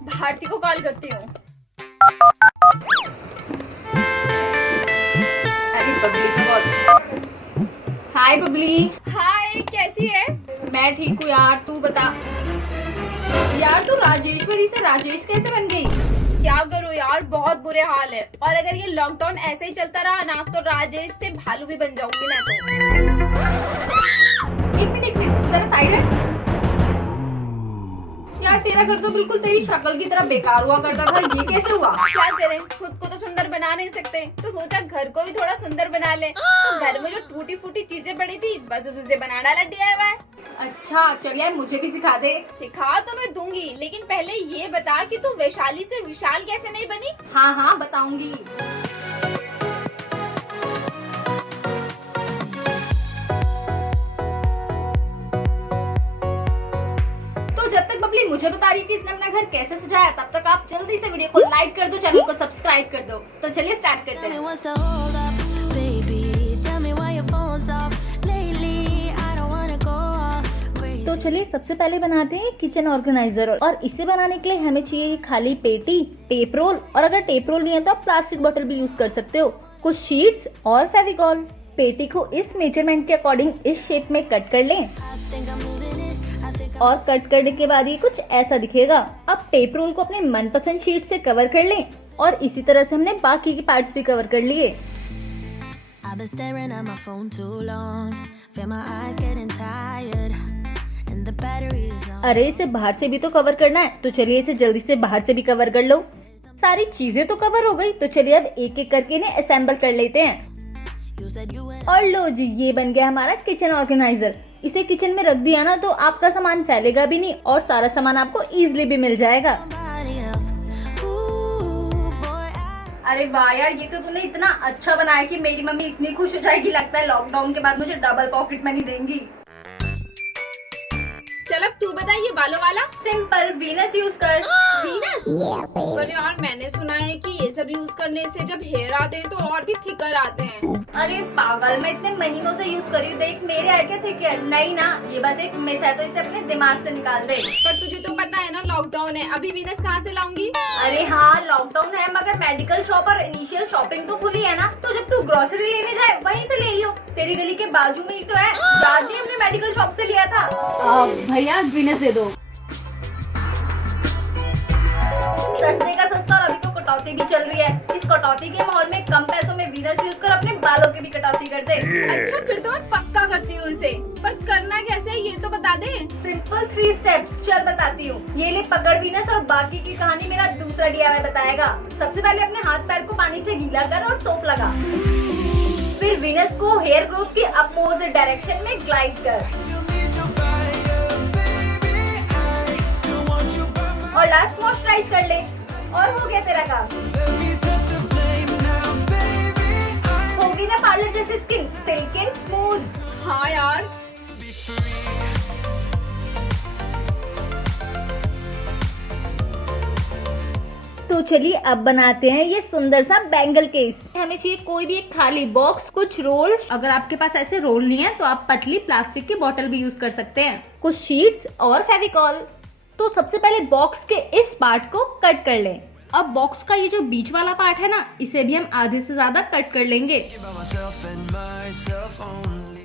भारती को कॉल करती हूँ। अरे बबली को कॉल। हाय बबली। हाय, कैसी है? मैं ठीक हूँ यार, तू बता। यार तू राजेश्वरी से राजेश कैसे बन गई? क्या करूँ यार, बहुत बुरे हाल है। और अगर ये लॉकडाउन ऐसे ही चलता रहा ना तो राजेश से भालू भी बन जाऊंगी मैं तो। एक मिनट जरा साइड हट। यार तेरा घर तो बिल्कुल तेरी शक्ल की तरह बेकार हुआ करता था, ये कैसे हुआ? क्या करें, खुद को तो सुंदर बना नहीं सकते तो सोचा घर को भी थोड़ा सुंदर बना ले। तो घर में जो टूटी फूटी चीजें पड़ी थी बस उसे बना डाला DIY। अच्छा चल यार, मुझे भी सिखा दे। सिखा तो मैं दूंगी, लेकिन पहले ये बता कि तू वैशाली से विशाल कैसे नहीं बनी? हाँ हाँ बताऊंगी। तो जब तक बबली मुझे बता रही थी इसने अपना घर कैसे सजाया, तब तक आप जल्दी से वीडियो को लाइक कर दो, चैनल को सब्सक्राइब कर दो। तो चलिए स्टार्ट करते Tell me हैं। what's the hold up, baby. Tell me why your phone's off. Lately, I don't wanna go off crazy. तो चलिए सबसे पहले बनाते हैं किचन ऑर्गेनाइजर। और इसे बनाने के लिए हमें चाहिए खाली पेटी, टेप रोल, और अगर टेप रोल नहीं है तो आप प्लास्टिक बोतल भी यूज कर सकते हो, कुछ शीट्स और फेविकॉल। पेटी को इस मेजरमेंट के अकॉर्डिंग इस शेप में कट कर लें I think I'm losing it. I think I'm और कट करने के बाद ये कुछ ऐसा दिखेगा। अब टेप रोल को अपने मनपसंद शीट से कवर कर लें और इसी तरह से हमने बाकी के पार्ट्स भी कवर कर लिए। I've been staring at my phone too long. Feel my eyes getting tired. And the battery is on. अरे इसे बाहर से भी तो कवर करना है, तो चलिए इसे जल्दी से बाहर से भी कवर कर लो। सारी चीजें तो कवर हो गई, तो चलिए अब एक एक करके इन्हें असेंबल कर लेते हैं। You said you and और लो जी, ये बन गया हमारा किचन ऑर्गेनाइजर। इसे किचन में रख दिया ना तो आपका सामान फैलेगा भी नहीं और सारा सामान आपको इजीली भी मिल जाएगा। somebody else. Ooh, boy, अरे वाह यार, ये तो तूने इतना अच्छा बनाया कि मेरी मम्मी इतनी खुश हो जाएगी। लगता है लॉकडाउन के बाद मुझे डबल पॉकेट मनी देंगी। चल अब तू बता, ये बालों वाला सिंपल वीनस यूज कर। वीनस? पर यार मैंने सुना है कि ये सब यूज करने से जब हेयर आते हैं तो और भी थिकर आते हैं। अरे पागल, मैं इतने महीनों से यूज कर रही हूँ, देख मेरे आए क्या थे क्या? नहीं ना, ये बस एक मिथ है, तो इसे अपने दिमाग से निकाल दे। पर तुझे तो पता है ना लॉकडाउन है, अभी वीनस कहाँ से लाऊंगी? अरे हाँ लॉकडाउन है, मगर मेडिकल शॉप और इनिशियल शॉपिंग तो खुली है ना, तो जब तू ग्रोसरी लेने जाए वहीं से ले लियो। तेरी गली के बाजू में ही तो है, याद नहीं हमने मेडिकल शॉप से लिया था। भैया वीनस दे दो। सस्ते का सस्ता, और अभी तो कटौती भी चल रही है। इस कटौती के माहौल में कम पैसों में वीनस यूज कर, अपने बालों की भी कटौती कर दे। अच्छा फिर तो मैं पक्का करती हूँ इसे, पर करना कैसे है ये तो बता दे। सिंपल 3 स्टेप्स, चल बताती हूँ। ये ले पकड़ वीनस, और बाकी की कहानी मेरा दूसरा DIY बताएगा। सबसे पहले अपने हाथ पैर को पानी से गीला कर और सोप लगा। फिर वीनस को हेयर ग्रोथ के अपोजिट डायरेक्शन में ग्लाइड कर, और लास्ट मॉइस्चराइज कर ले, और हो गया तेरा काम। होगी ना पार्लर जैसी स्किन, सिल्क एंड स्मूथ। हाँ यार, तो चलिए अब बनाते हैं ये सुंदर सा बैंगल केस। हमें चाहिए कोई भी एक खाली बॉक्स, कुछ रोल्स, अगर आपके पास ऐसे रोल नहीं है तो आप पतली प्लास्टिक की बोतल भी यूज कर सकते हैं, कुछ शीट्स और फेविकॉल। तो सबसे पहले बॉक्स के इस पार्ट को कट कर लें। अब बॉक्स का ये जो बीच वाला पार्ट है ना, इसे भी हम आधे से ज्यादा कट कर लेंगे।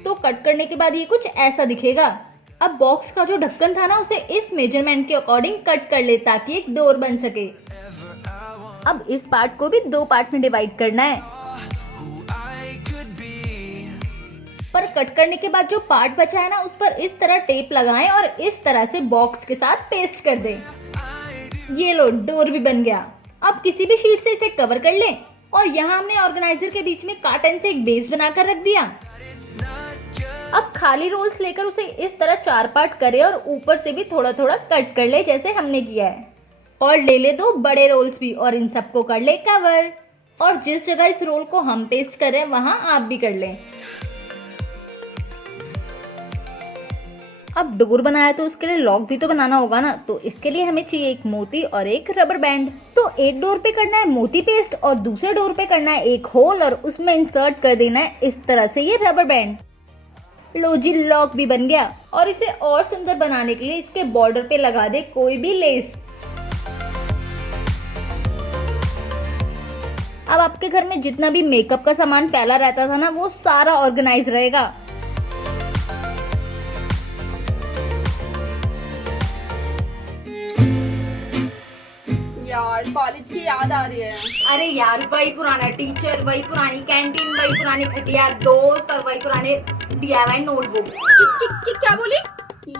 तो कट करने के बाद ये कुछ ऐसा दिखेगा। अब बॉक्स का जो ढक्कन था ना, उसे इस मेजरमेंट के अकॉर्डिंग कट कर ले ताकि एक डोर बन सके। अब इस पार्ट को भी 2 पार्ट में डिवाइड करना है। पर कट करने के बाद जो पार्ट बचा है ना, उस पर इस तरह टेप लगाएं और इस तरह से बॉक्स के साथ पेस्ट कर दें। ये लो, डोर भी बन गया। अब किसी भी शीट से इसे कवर कर लें, और यहाँ हमने ऑर्गेनाइजर के बीच में कार्टन से एक बेस बनाकर रख दिया। अब खाली रोल्स लेकर उसे इस तरह 4 पार्ट करें और ऊपर से भी थोड़ा थोड़ा कट कर ले जैसे हमने किया है, और ले ले 2 बड़े रोल्स भी और इन सबको कर ले कवर। और जिस जगह इस रोल को हम पेस्ट करें वहां आप भी कर लें। अब डोर बनाया तो उसके लिए लॉक भी तो बनाना होगा ना, तो इसके लिए हमें चाहिए एक मोती और एक रबर बैंड। तो एक डोर पे करना है मोती पेस्ट और दूसरे डोर पे करना है एक होल और उसमें इंसर्ट कर देना है इस तरह से ये रबर बैंड। लो जी, लॉक भी बन गया। और इसे और सुंदर बनाने के लिए इसके बॉर्डर पे लगा दे कोई भी लेस। अब आपके घर में जितना भी मेकअप का सामान फैला रहता था ना, वो सारा ऑर्गेनाइज रहेगा। यार कॉलेज की याद आ रही है। अरे यार, वही पुराना टीचर, वही पुरानी कैंटीन, वही पुरानी घटिया दोस्त और वही पुराने DIY नोटबुक। क्या बोली?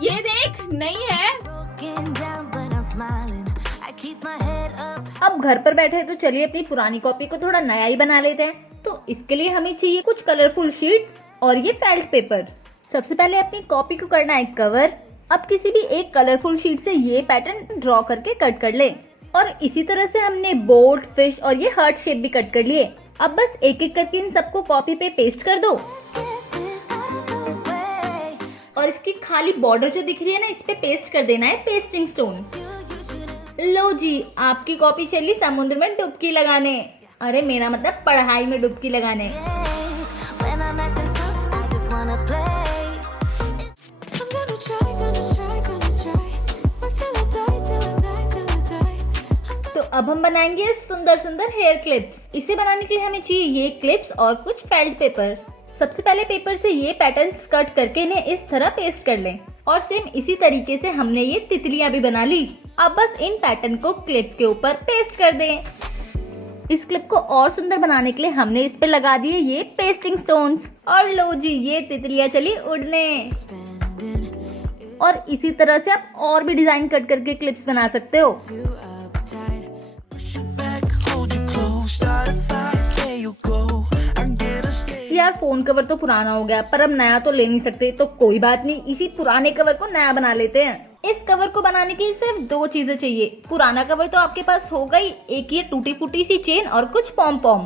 ये देख, नहीं है। Broken down, but I'm smiling. I keep my head up. अब घर पर बैठे तो चलिए अपनी पुरानी कॉपी को थोड़ा नया ही बना लेते हैं। तो इसके लिए हमें चाहिए कुछ कलरफुल शीट्स और ये फेल्ट पेपर। सबसे पहले अपनी कॉपी को करना है कवर। अब किसी भी एक कलरफुल शीट से ये पैटर्न ड्रॉ करके कट कर ले, और इसी तरह से हमने बोट, फिश और ये हार्ट शेप भी कट कर लिए। अब बस एक एक करके इन सबको कॉपी पे पेस्ट कर दो, Get this out of the way. और इसकी खाली बॉर्डर जो दिख रही है ना, इस पे पेस्ट कर देना है पेस्टिंग स्टोन। You shouldn't. लो जी, आपकी कॉपी चली समुद्र में डुबकी लगाने। अरे मेरा मतलब पढ़ाई में डुबकी लगाने। Days when I'm acting tough, I just wanna play. I'm gonna try. Work till I die, till I die, till I die. तो अब हम बनाएंगे सुंदर सुंदर हेयर क्लिप्स। इसे बनाने के लिए हमें चाहिए ये क्लिप्स और कुछ फेल्ट पेपर। सबसे पहले पेपर से ये पैटर्न्स कट करके इन्हें इस तरह पेस्ट कर लें, और सेम इसी तरीके से हमने ये तितलियां भी बना ली। अब बस इन पैटर्न को क्लिप के ऊपर पेस्ट कर दें। इस क्लिप को और सुंदर बनाने के लिए हमने इस पे लगा दिए ये पेस्टिंग स्टोन्स, और लो जी, ये तितलियां चली उड़ने। Spending और इसी तरह से आप और भी डिजाइन कट करके क्लिप्स बना सकते हो। too uptight. Push it back, hold you close, start a fight, there you go. I get a stay. यार फोन कवर तो पुराना हो गया, पर अब नया तो ले नहीं सकते, तो कोई बात नहीं, इसी पुराने कवर को नया बना लेते हैं। इस कवर को बनाने के लिए सिर्फ 2 चीजें चाहिए। पुराना कवर तो आपके पास होगा ही, एक ये टूटी फूटी सी चेन और कुछ पॉम पॉम।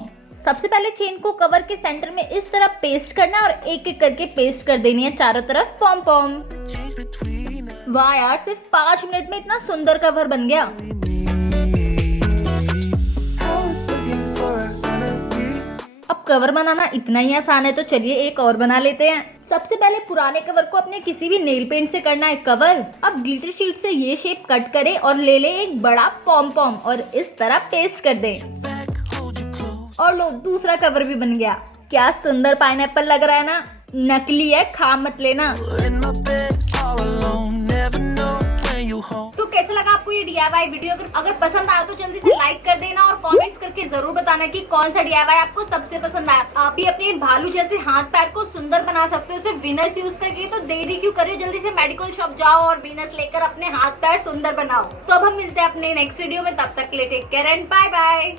सबसे पहले चेन को कवर के सेंटर में इस तरह पेस्ट करना, और एक एक करके पेस्ट कर देनी है चारों तरफ पॉम पॉम। Change between us. वाह यार, सिर्फ 5 मिनट में इतना सुंदर कवर बन गया। I was looking for a remedy. अब कवर बनाना इतना ही आसान है, तो चलिए एक और बना लेते हैं। सबसे पहले पुराने कवर को अपने किसी भी नेल पेंट से करना है कवर। अब ग्लिटर शीट से ये शेप कट करें और ले ले एक बड़ा पॉम पॉम, और इस तरह पेस्ट कर दें। Back, hold you close. और लो, दूसरा कवर भी बन गया। क्या सुंदर पाइनएप्पल लग रहा है ना? नकली है, खा मत लेना। In my bed, all alone, never know when you home. तो कैसा लगा आपको ये DIY वीडियो? अगर पसंद आया तो जल्दी से लाइक कर देना, और कमेंट्स करके जरूर बताना कि कौन सा DIY आपको सबसे पसंद आया। आप भी अपने भालू जैसे हाथ पैर को सुंदर बना सकते हो सिर्फ विनस यूज करके। तो देरी क्यों कर रहे हो, जल्दी से मेडिकल शॉप जाओ और विनस लेकर अपने हाथ पैर सुंदर बनाओ। तो अब हम मिलते हैं अपने नेक्स्ट वीडियो में, तब तक के लिए take care and bye bye.